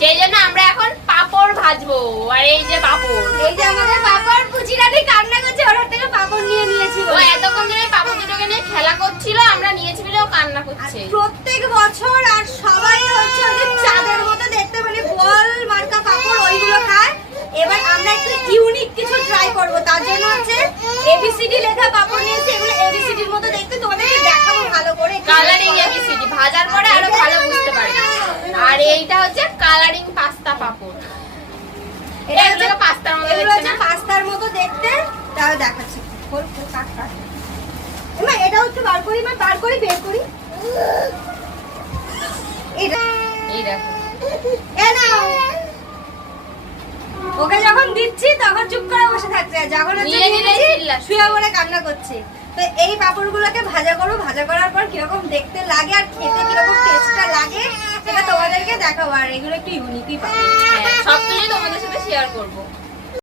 সেই জন্য আমরা এখন পাপড় ভাজবো। আর এই যে পাপড়, এই যে আমাদের পাপড় পুচিরানি কান্না করছে, ওর থেকে পাপড় নিয়ে নিয়েছি। ও এতক্ষণ ধরে পাপড় দুটোকে নিয়ে খেলা করছিল, আমরা নিয়েছি বলে ও কান্না করছে। প্রত্যেক বছর আর সবাই হচ্ছে ওই যে চাঁদের মতো দেখতে, মানে বল মার্কা পাপড় ওইগুলো খায়। এবার আমরা একটু ইউনিক কিছু ট্রাই করব, তার জন্য হচ্ছে এবিসিডি লেখা পাপড় নিয়েছি। এগুলো এবিসিডির মতো দেখতে, তোমাদেরকে দেখাবো ভালো করে। কালারিং এবিসিডি ভাজার পরে আরো ভালো বুঝতে পারবে। আর এইটা হচ্ছে কালারিং পাস্তা পাপড়। এটা হচ্ছে পাস্তার মতো এগুলো দেখতে হচ্ছে না? পাস্তার মতো দেখতে। তাও দেখাচ্ছি, খোল খোল কাট কাট। এমা এটা হচ্ছে বার করি, মা বার করি, বের করি। এটা এই দেখো, এ নাও। ওকে যখন দিচ্ছি তখন চুপ করে বসে থাকছে, আর যখন হচ্ছে নিয়ে নিলেই দিচ্ছি, চিল্লাচ্ছে। শুয়ে পড়ে কান্না করছে। তো এই পাপড়গুলোকে ভাজা করো, ভাজা করার পর কিরকম দেখতে লাগে আর খেতে কিরকম টেস্টটা লাগে সেটা তোমাদেরকে দেখাবো। আর এগুলো একটু ইউনিকই পাবো। হ্যাঁ, সবকিছু তোমাদের সাথে শেয়ার করবো।